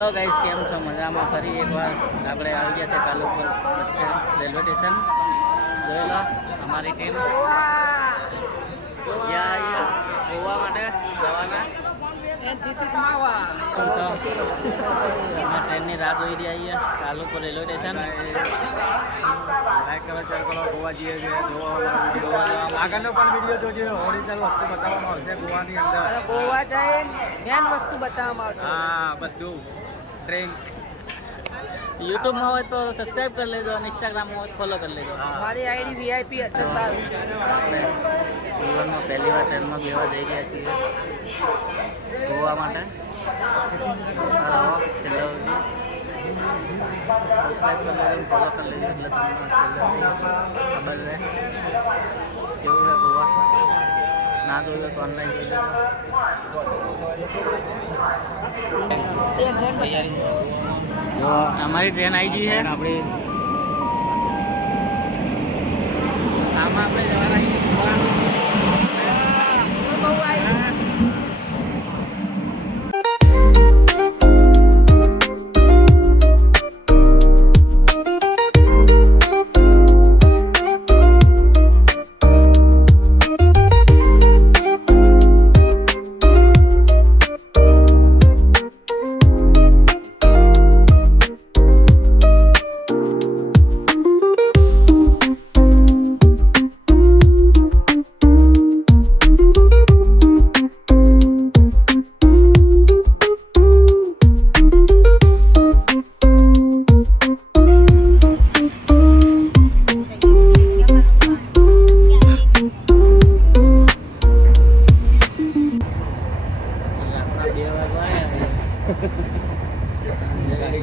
Hello guys, કેમ છો? મજામાં? ફરી એકવાર આપણે આવી ગયા છે Kalupur bus stand railway station. જોઈ લો અમારી ટીમ ગોવા માટે જવાના. ટ્રેનની રાહ જોઈ રહ્યા છીએ કાલુપુર રેલવે સ્ટેશન. લાઈક કરો, શેર કરો. ગોવા જઈએ છીએ. આગળનો પણ વિડીયો જોજો. ઓરિજિનલ વસ્તુ બતાવવામાં આવશે ગોવાની અંદર. ગોવા જઈને મેન વસ્તુ બતાવવામાં આવશે. હા, બધું ડ્રિંક. યુટ્યુબમાં હોય તો સબસ્ક્રાઈબ કરી લેજો અને ઇન્સ્ટાગ્રામમાં હોય તો ફોલો કરી લેજો. મારી આઈડી વીઆઈપી હર્ષદ બાર. જીવનમાં પહેલી વાર ટ્રેનમાં બેવા જઈ રહ્યા છીએ ગોવા માટે. છેલ્લે સુધી સબસ્ક્રાઈબ કરી લેજો, ફોલો કરી લેજો એટલે તમને છેલ્લે ખબર રહે કેવું છે ગોવા. ના જોયું તો ઓનલાઈન જોઈ લેજો. અમારી ટ્રેન આવી ગઈ છે. આમાં આપણે જવાના છીએ.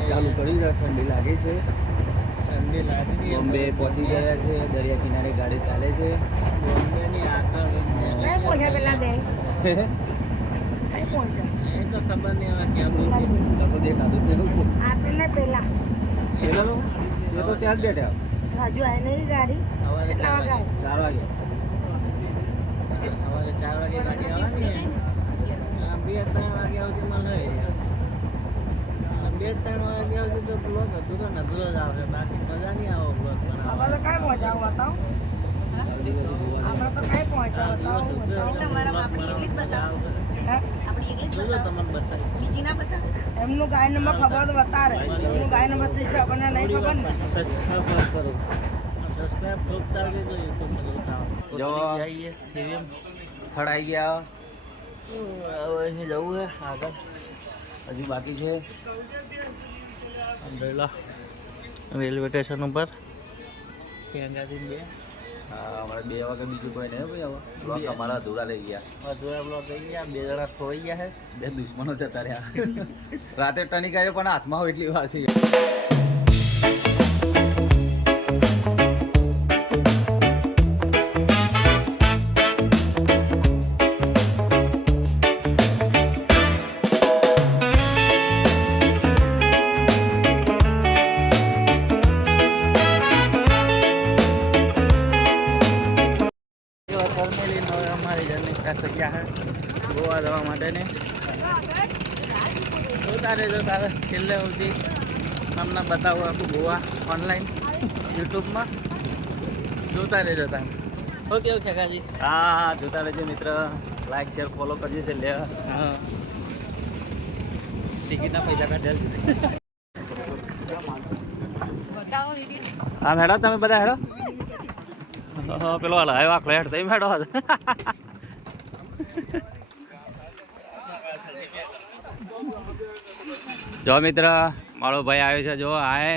ચાલુ કરી છે. ઠંડી લાગે છે. ઠંડી લાગી બોમ્બે પહોંચી ગયા છે. દરિયા કિનારે ગાડી ચાલે છે. બોમ્બેની આગળ પેલા બે એ તો ખબર નહીં હવે ક્યાં પહોંચી. તો દેખાતું જ નહીં. આપણે પેલા પેલા એ તો ત્યાં જ બેઠા. હજુ આવી નહીં ગાડી. સવારે કેટલા વાગ્યા? 4 વાગે. સવારે 4 વાગે ગાડી આવવાની. 2-3 વાગ્યા સુધી મળે. 2-3 વાગ્યા સુધી તો બ્લોક હતું તો નજરો જ આવે, બાકી મજા નહીં આવે બ્લોક આપણે તો કાંઈ પહોંચાવું બતાવો. આપણે તો કાંઈ પહોંચાવું બતાવો. તમારા આપણી એટલી જ બતાવો. આપણી એટલી જ બતાવો. તમને બતાવી બીજી ના બતાવો. એમનું ગાય નંબર ખબર તો બતાવે. એમનું ગાય નંબર શું છે આપણને નહીં ખબર ને. સબસ્ક્રાઈબ કરો. સબસ્ક્રાઈબ જોતા આવજો તો યુટ્યુબમાં જોતા આવો. જો. જઈએ સીવીએમ. ફળાઈ ગયા. હવે અહીં જવું છે આગળ. હજી બાકી છે. અમરેલા રેલવે સ્ટેશન ઉપર કેંગાથી બે અમારે 2 વાગે બીજું કોઈ નહીં ભાઈ. હવે બ્લોક અમારા અધૂરા રહી ગયા. અધૂરા બ્લોક થઈ ગયા. 2 જણા ખોઈ ગયા છે. 2 દુશ્મનો જતા રહ્યા. રાતે ટણી કરે પણ હાથમાં હોય એટલી વાર છે. અમારી જર્ની સ્ટાર્ટ થઈ ગયા છે ગોવા જવા માટેની. જોતા રહેજો તારે છેલ્લે સુધી તમને બતાવું આખું ગોવા ઓનલાઈન યુટ્યુબમાં. જોતા રહેજો તારે. ઓકે ઓકે કાજી. હા, જોતા રહેજો મિત્ર. લાઈક શેર ફોલો કરજો છે. લે હા, ટિકિટના પૈસા કાઢેલ. બતાવો વિડીયો. હા હેડો, તમે બધા હેડો. પેલો હાલ આવ્યો આખલો હેડ તમે હેડો. જો મિત્ર, મારો ભાઈ આવ્યો છે. જો આય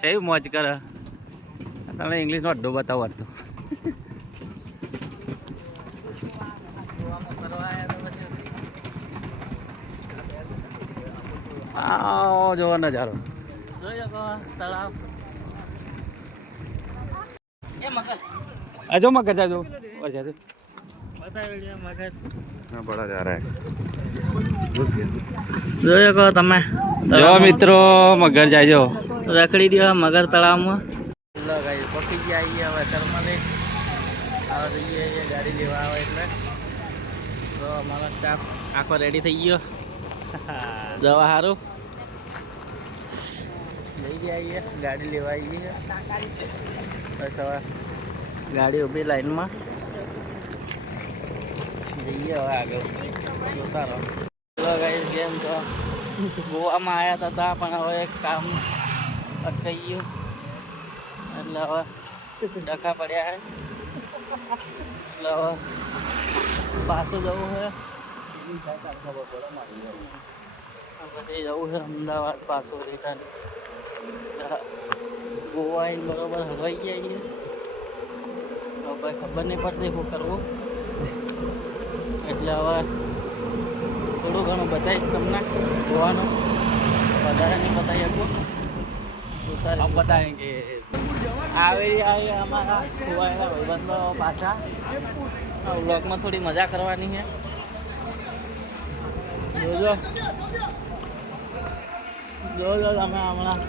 છે મોજ કરે. તમને ઇંગ્લિશનો અડ્ડો બતાવો હતો. આવો જોવો નજારો. જોઈ શકો તળાવ. એ મગર. जो मगर जा जो और जा जो બતાવી મગર. हां बड़ा जा रहा है. જોઈ શકો તમે. જો મિત્રો મગર જાય જો રખડી દો મગર તળાવમાં. લો ગાઈ પકી ગયા આવીએ હવે કર્મલે. હવે જઈએ ગાડી લેવા આવે એટલે. તો અમારો સ્ટાફ આખો રેડી થઈ ગયો જવા સારું. ગયા છીએ, ગાડી લેવા આવી છે. બસ હવે ગાડી ઊભી લાઈનમાં જઈએ હવે આગળ જોતા રહો. ચલો ગાઈસ, કેમ છો? ગોવામાં આવ્યા હતા પણ હવે એક કામ અટકાઈ ગયું એટલે હવે ડખા પડ્યા છે. એટલે હવે પાછું જવું છે, પછી જવું છે અમદાવાદ પાછું રિટર્ન. ગોવા આવીને બરોબર હરવાઈ ગયા છીએ. હવે ખબર નહીં પડતી શું કરવું, એટલે હવે થોડું ઘણું બતાવીશ તમને ગોવાનું, વધારે નહીં બતાવી શકું. हम बताएंगे. આવી અમારા ગોવાના ભાઈબંધો પાછા વ્લોગમાં થોડી મજા કરવાની છે. જોજો જોજો તમે હમણાં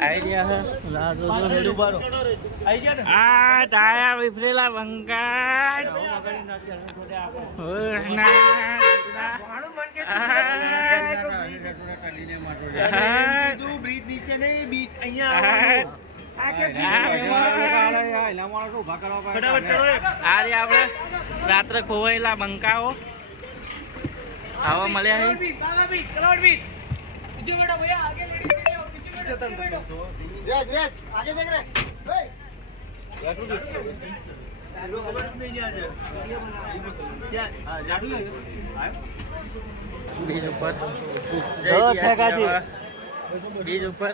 આઈડિયા છે. રાહ જોજો થોડી. આ ટાયા વિફરેલા બંગાળ બ્રિજ નીચે નહીં, બીચ અહીંયા આજે આપણે રાત્રે ખોવાયેલા બંકાઓ આવા મળ્યા છે. બીજ ઉપર બીજ ઉપર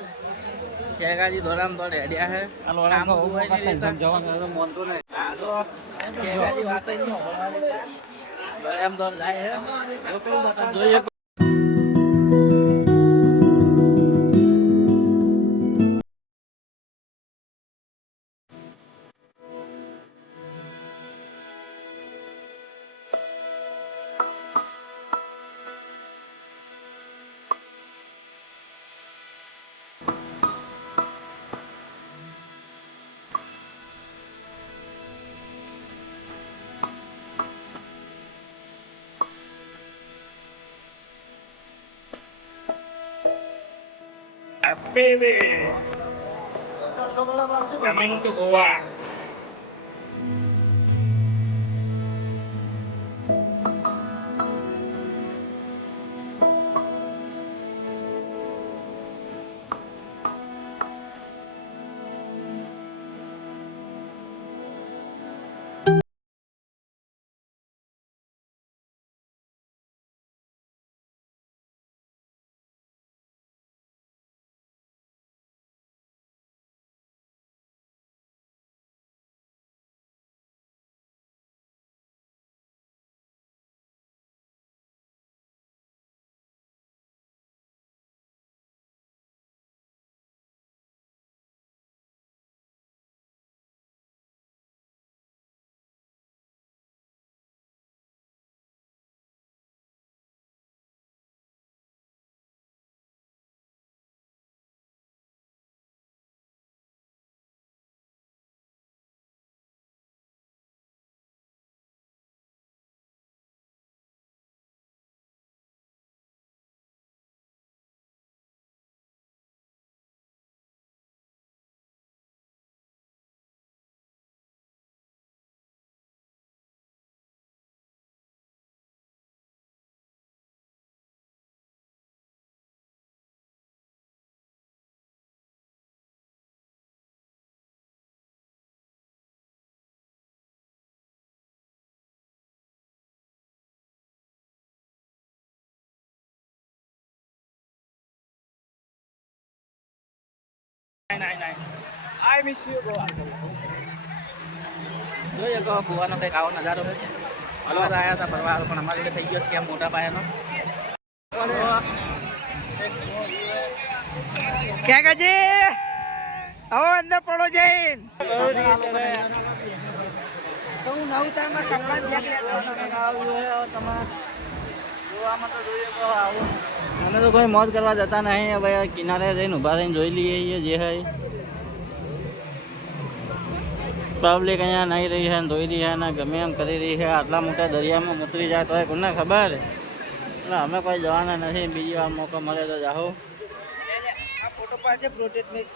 શેખાજી દોરામ દોડ હેડ્યા છે. શેખાજી વાત જ નહીં દોરામ દોડ જાય છે. જોઈએ baby coming to Goa. I miss you Goa. જોઈએ તો ગોવાનો કંઈક આવો નજારો છે. હલવા આવ્યા હતા ફરવા, પણ અમારી જોડે થઈ ગયો સ્કેમ મોટા પાયાનો. ક્યાં કાજી આવો અંદર પડો જઈન તો હું નવ તારમાં કપડાં જ લેતો ગોવામાં તો જોઈએ તો આવું અમે તો કોઈ મોજ કરવા જતા નહીં. હવે કિનારે જઈને ઊભા રહીને જોઈ લઈએ જે હોય. પબ્લિક અહીંયા નહીં રહી છે, ધોઈ રહી છે ને ગમે એમ કરી રહી છે. આટલા મોટા દરિયામાં ઉતરી જાય તો કોને ખબર. એટલે અમે કોઈ જવાના નથી. બીજી વાર મોકો મળે તો જાઓ. આ ફોટો પાડજે પ્રોટેક્ટ મેં.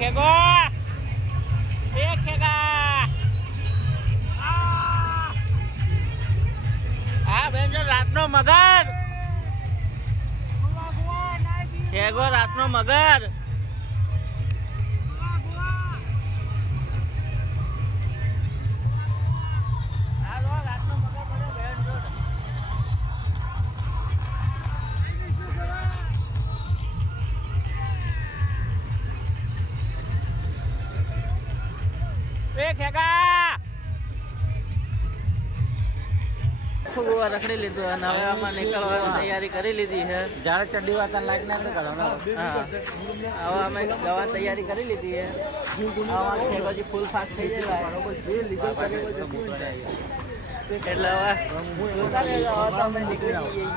ખેગો એ ખેગા આ બેન જો રાતનો મગર. ખેગો રાતનો મગર. રખડી લીધું અને હવે આમાં નીકળવાની તૈયારી કરી લીધી છે. જાણે ચડ્ડી વાતા લાઈક ના કાઢો. હા હવે અમે દવા તૈયારી કરી લીધી છે. પછી ફૂલ ફાસ્ટ થઈ જાય એટલે હવે અમે નીકળી જઈએ.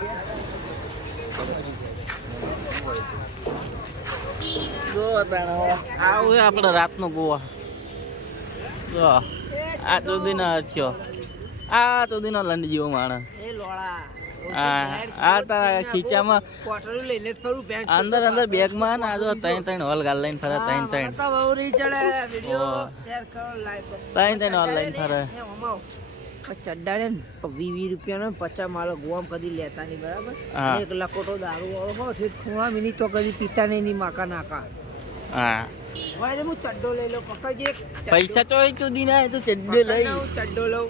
આવું આપણે રાતનું ગોવા. જો આ સુધીનો થયો. આ સુધીનો લંડ જેવો માણસ. આ તારા ખીચામાં અંદર અંદર બેગમાં ને આ જો ત્રણ હોલ ગાલ લઈને ફરે. ત્રણ હોલ લઈને ફરે. ચડ્ડાડે ને 20 રૂપિયાનો 50 માળો ગોવામ કદી લેતા નહીં બરાબર. એક લકોટો દારૂ વાળો હો ઠેઠ ખૂણા મિનિટ તો કદી પીતા નહીં ની માકા નાકા. હા હવે હું ચડ્ડો લઈ લો પકડજે. પૈસા ચોઈ ચૂદી ના તો ચડ્ડો લઈ ચડ્ડો લઉં.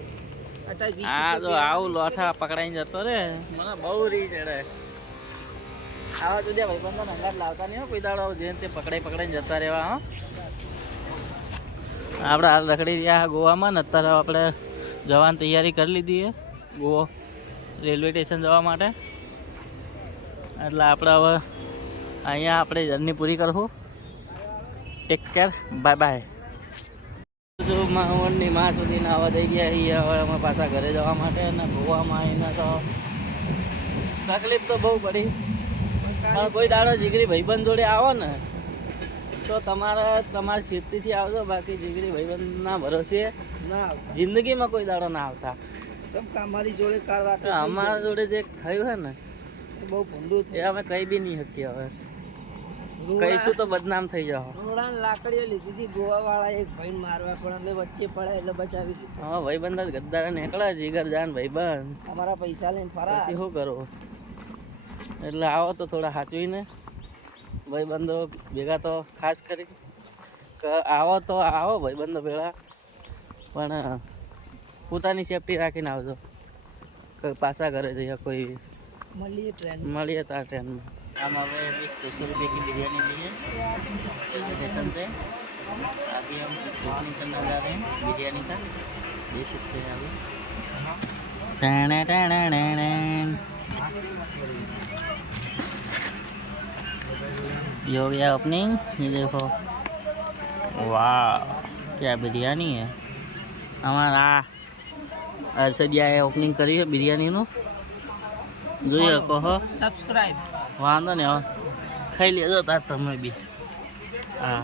હા તો આવું લોઠા પકડાઈને જતો રે. મને બહુ રી ચડે. આવા સુધી ભાઈબંધો નંગાત લાવતા નહીં હો કોઈ દાડો. જેમ તે પકડાઈને જતા રહેવા. હો આપણે હાલ રખડી રહ્યા ગોવામાં ને અત્યારે આપણે જવાની તૈયારી કરી લીધી છે ગોવા રેલવે સ્ટેશન જવા માટે. એટલે આપણે હવે અહીંયા આપણે જર્ની પૂરી કરશું. Take care, bye bye. જો માવણની માં સુધી નાવા થઈ ગયા. હવે અમે પાછા ઘરે જવા માટે. અને ગોવામાં આવીને તો તકલીફ તો બહુ પડી. પણ કોઈ દાડો જીગરી ભાઈબંધ જોડે આવો ને તો તમારી સિદ્ધિથી આવજો. બાકી જીગરી ભાઈબંધના ભરોસે જિંદગીમાં કોઈ દાડો ના આવતા. અમારી જોડે અમારા જોડે જે થયું છે ને બહુ ભૂંડું એ અમે કઈ બી નહીં શકીએ. હવે કહીશું તો બદનામ થઈ જાઓ. લાકડીઓ લીધી હતી ગોવા વાળા એક ભાઈ મારવા પણ અમે વચ્ચે પડ્યા એટલે બચાવી દીધું. હા ભાઈબંધ જ ગદ્દાર નીકળે. જીગર જાન ભાઈબંધ અમારા પૈસા લઈને ફરા. પછી શું કરો. એટલે આવો તો થોડા સાચવીને ભાઈબંધો ભેગા તો ખાસ કરી આવો તો આવો ભાઈબંધો ભેગા. પણ પોતાની સેફટી રાખીને આવજો. પાછા ઘરે જઈએ કોઈ મળીએ તાર ટ્રેનમાં. हम अब 200 रुपये की बिरयानी ली है स्टेशन से. अभी हम बुकिंग करने जा रहे हैं बिरयानी का. देख सकते हैं अभी. ये हो गया ओपनिंग. ये देखो वाह क्या बिरयानी है. हमारा अरसदिया ओपनिंग करी है बिरयानी नो. જોઈએ કહો સબસ્ક્રાઇબ. વાંધો ને હવે ખાઈ લેજો તાર તમે બી. હા